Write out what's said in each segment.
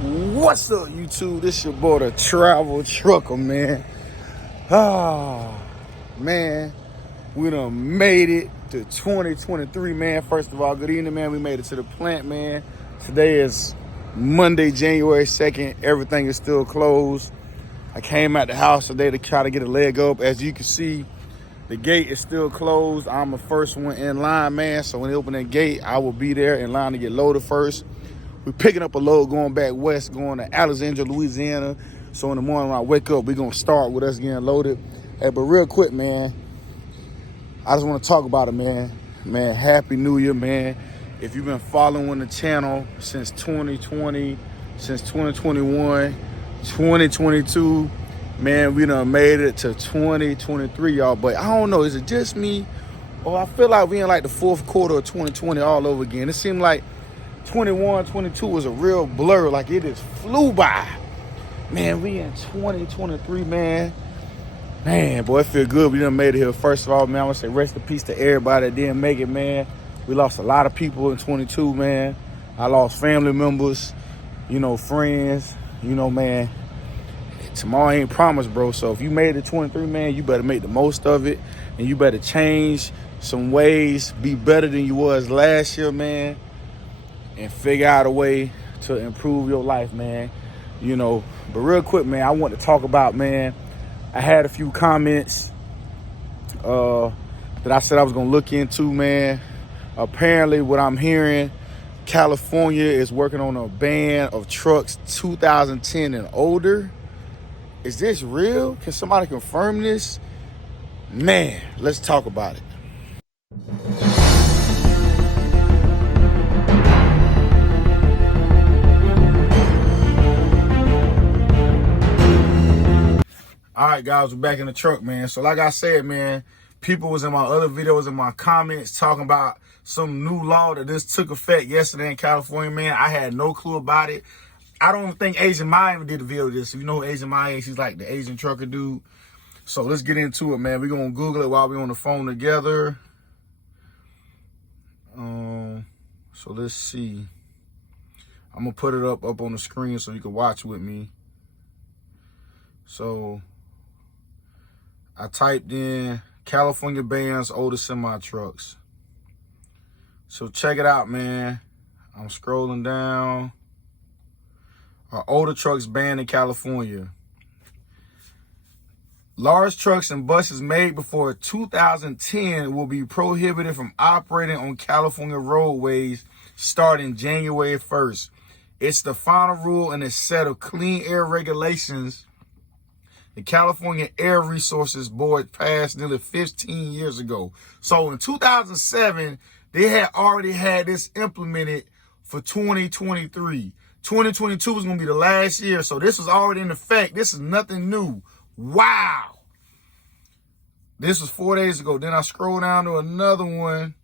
What's up, YouTube? This your boy, the Travel Trucker, man. Ah, man, we done made it to 2023, man. First of all, good evening, man. We made it to the plant, man. Today is Monday, January 2nd. Everything is still closed. I came out the house today to try to get a leg up. As you can see, the gate is still closed. I'm the first one in line, man. So when they open that gate, I will be there in line to get loaded first. We're picking up a load going back west, going to Alexandria, Louisiana. So in the morning when I wake up, we're going to start with us getting loaded. Hey, but real quick, man, I just want to talk about it, man. Man, Happy New Year, man. If you've been following the channel since 2020, since 2021, 2022, man, we done made it to 2023, y'all. But I don't know, is it just me? Or I feel like we in like the fourth quarter of 2020 all over again. It seemed like 21, 22 was a real blur. Like, it just flew by. Man, we in 2023, man. Man, boy, it feel good. We done made it here. First of all, man, I want to say rest in peace to everybody that didn't make it, man. We lost a lot of people in 22, man. I lost family members, friends. Man, tomorrow ain't promised, bro. So if you made it 23, man, you better make the most of it. And you better change some ways, be better than you was last year, man. And figure out a way to improve your life, man. But real quick, man, I want to talk about, man, I had a few comments that I said I was going to look into, man. Apparently, what I'm hearing, California is working on a ban of trucks 2010 and older. Is this real? Can somebody confirm this? Man, let's talk about it. All right, guys, we're back in the truck, man. So like I said, man, people was in my other videos in my comments talking about some new law that just took effect yesterday in California, man. I had no clue about it. I don't think Asian Maya even did a video of this. If you know who Asian Maya is, she's like the Asian trucker dude. So let's get into it, man. We're going to Google it while we're on the phone together. So let's see. I'm going to put it up on the screen so you can watch with me. So I typed in California bans older semi-trucks. So check it out, man. I'm scrolling down. Are older trucks banned in California? Large trucks and buses made before 2010 will be prohibited from operating on California roadways starting January 1st. It's the final rule in a set of clean air regulations the California Air Resources Board passed nearly 15 years ago. So in 2007, they had already had this implemented for 2023. 2022 was going to be the last year. So this was already in effect. This is nothing new. Wow. This was 4 days ago. Then I scroll down to another one.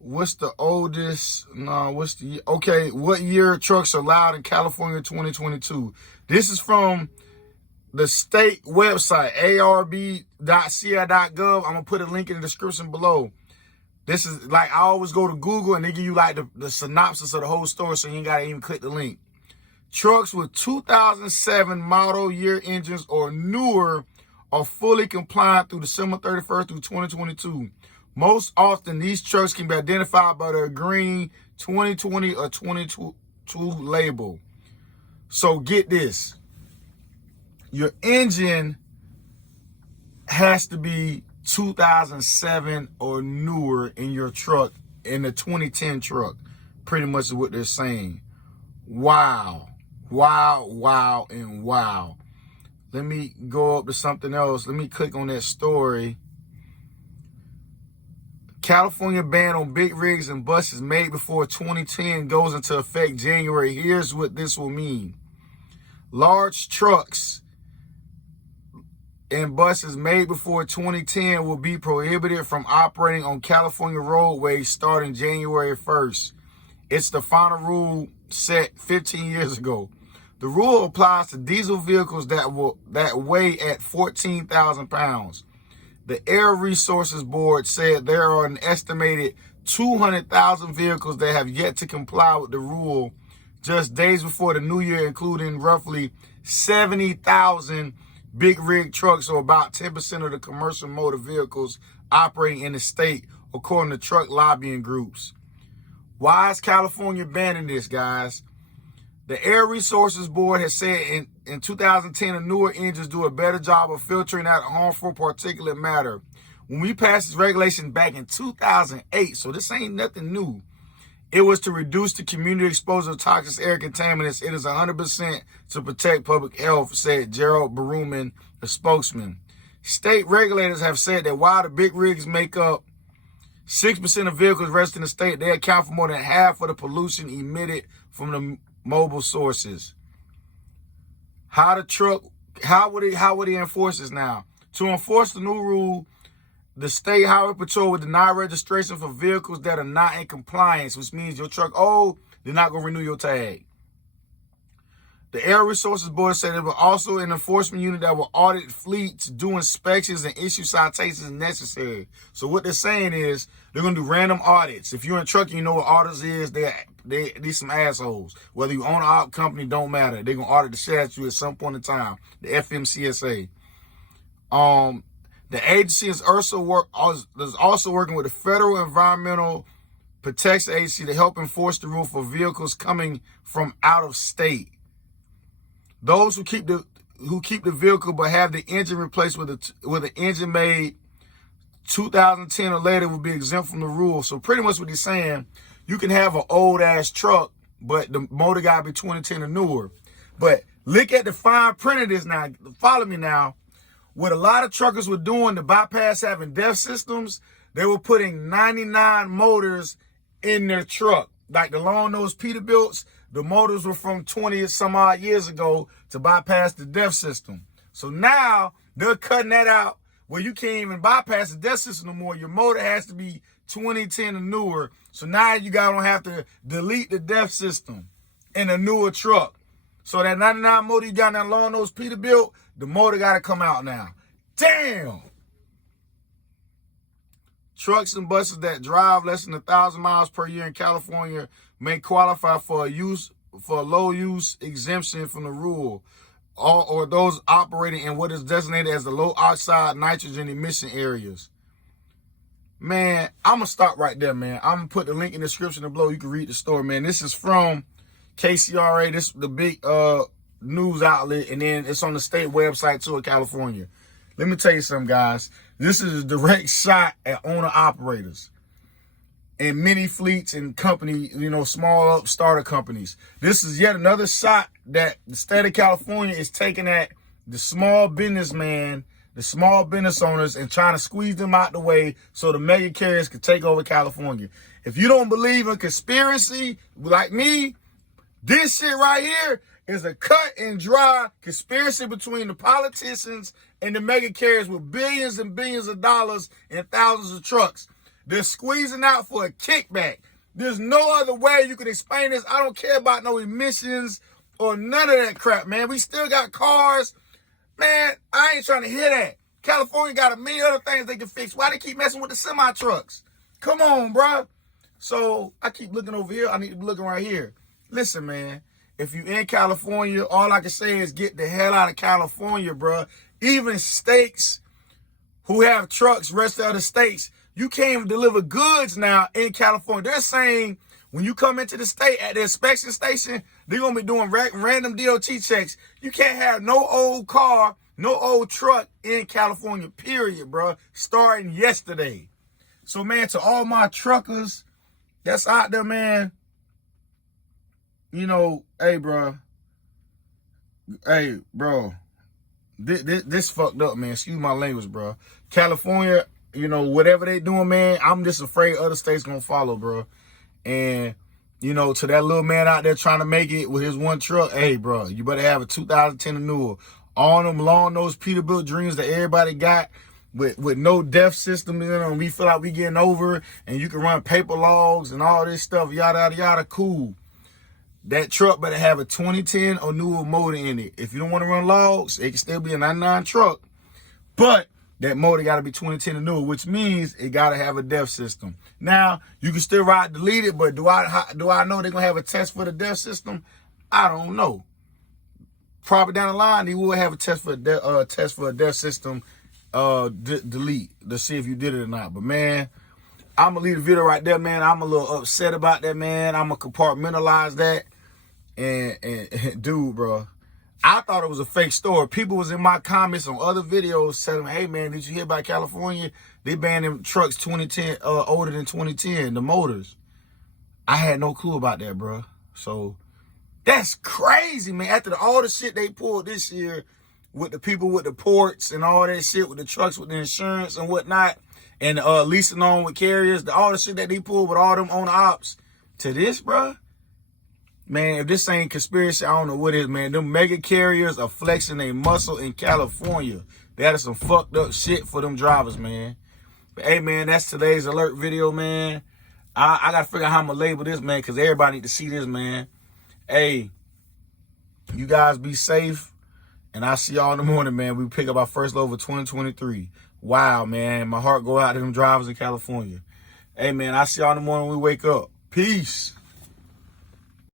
What's the oldest? Okay, what year trucks are allowed in California 2022? This is from the state website, arb.ci.gov. I'm going to put a link in the description below. This is like, I always go to Google and they give you like the synopsis of the whole story, so you ain't got to even click the link. Trucks with 2007 model year engines or newer are fully compliant through December 31st through 2022. Most often, these trucks can be identified by their green 2020 or 22 label. So get this. Your engine has to be 2007 or newer in your truck, in the 2010 truck. Pretty much is what they're saying. Wow. Wow, wow, and wow. Let me go up to something else. Let me click on that story. California ban on big rigs and buses made before 2010 goes into effect January. Here's what this will mean. Large trucks and buses made before 2010 will be prohibited from operating on California roadways starting January 1st. It's the final rule set 15 years ago. The rule applies to diesel vehicles that weigh at 14,000 pounds. The Air Resources Board said there are an estimated 200,000 vehicles that have yet to comply with the rule just days before the new year, including roughly 70,000 big rig trucks, or about 10% of the commercial motor vehicles operating in the state, according to truck lobbying groups. Why is California banning this, guys? The Air Resources Board has said in 2010, the newer engines do a better job of filtering out harmful particulate matter. When we passed this regulation back in 2008, so this ain't nothing new, it was to reduce the community exposure of toxic air contaminants. It is 100% to protect public health, said Gerald Berumen, a spokesman. State regulators have said that while the big rigs make up 6% of vehicles registered in the state, they account for more than half of the pollution emitted from the mobile sources. How would he enforce this now? To enforce the new rule, the state highway patrol would deny registration for vehicles that are not in compliance, which means your truck, they're not going to renew your tag. The Air Resources Board said it will also an enforcement unit that will audit fleets, do inspections, and issue citations necessary. So what they're saying is they're going to do random audits. If you're in trucking, you know what audits is. These some assholes. Whether you own a company, don't matter. They're going to audit the shit at you at some point in time. The FMCSA. The agency is also working with the Federal Environmental Protection Agency to help enforce the rule for vehicles coming from out of state. Those who keep the vehicle but have the engine replaced with an engine made 2010 or later will be exempt from the rule. So pretty much what he's saying, you can have an old ass truck, but the motor gotta be 2010 or newer. But look at the fine print of this now. Follow me now. What a lot of truckers were doing to bypass having DEF systems, they were putting 99 motors in their truck. Like the long nose Peterbilts, the motors were from 20 some odd years ago to bypass the DEF system. So now they're cutting that out where you can't even bypass the DEF system no more. Your motor has to be 2010 or newer. So now you don't have to delete the DEF system in a newer truck. So that 99 motor you got in that long nose Peterbilt, the motor got to come out now. Damn! Trucks and buses that drive less than 1,000 miles per year in California may qualify for a low use exemption from the rule, or those operating in what is designated as the low oxide nitrogen emission areas. Man, I'm going to stop right there, man. I'm going to put the link in the description below. You can read the story, man. This is from KCRA. This is the big news outlet, and then it's on the state website too in California. Let me tell you something, guys. This is a direct shot at owner-operators and many fleets and company, small starter companies. This is yet another shot that the state of California is taking at the small businessman, the small business owners, and trying to squeeze them out the way so the mega carriers can take over California. If you don't believe in conspiracy like me, this shit right here is a cut and dry conspiracy between the politicians and the mega carriers with billions and billions of dollars and thousands of trucks. They're squeezing out for a kickback. There's no other way you can explain this. I don't care about no emissions or none of that crap, man. We still got cars. Man, I ain't trying to hear that. California got a million other things they can fix. Why they keep messing with the semi-trucks? Come on, bro. So I keep looking over here. I need to be looking right here. Listen, man. If you in California, all I can say is get the hell out of California, bro. Even states who have trucks rest of the states, you can't even deliver goods now in California. They're saying when you come into the state at the inspection station, they're going to be doing random DOT checks. You can't have no old car, no old truck in California, period, bro, starting yesterday. So, man, to all my truckers that's out there, man, hey, bro, this fucked up, man. Excuse my language, bro. California, whatever they doing, man, I'm just afraid other states gonna follow, bro. And, to that little man out there trying to make it with his one truck, hey, bro, you better have a 2010 or newer. All them long nose Peterbilt dreams that everybody got with no DEF system in them, we feel like we getting over, and you can run paper logs and all this stuff, yada, yada, yada, cool. That truck better have a 2010 or newer motor in it. If you don't want to run logs, it can still be a 99 truck. But that motor got to be 2010 and newer, which means it got to have a DEF system. Now, you can still ride deleted, but do I know they're going to have a test for the DEF system? I don't know. Probably down the line, they will have a test for a DEF system delete to see if you did it or not. But, man, I'm going to leave the video right there, man. I'm a little upset about that, man. I'm going to compartmentalize that. And dude, bro, I thought it was a fake story. People was in my comments on other videos telling me, hey, man, did you hear about California? They banned them trucks 2010, older than 2010, the motors. I had no clue about that, bro. So that's crazy, man. After all the shit they pulled this year with the people with the ports and all that shit, with the trucks, with the insurance and whatnot, and leasing on with carriers, all the shit that they pulled with all them owner ops, to this, bro. Man, if this ain't conspiracy, I don't know what is, man. Them mega carriers are flexing their muscle in California. That is some fucked up shit for them drivers, man. But, hey, man, that's today's alert video, man. I got to figure out how I'm going to label this, man, because everybody need to see this, man. Hey, you guys be safe, and I'll see y'all in the morning, man. We pick up our first load for 2023. Wow, man. My heart go out to them drivers in California. Hey, man, I'll see y'all in the morning when we wake up. Peace.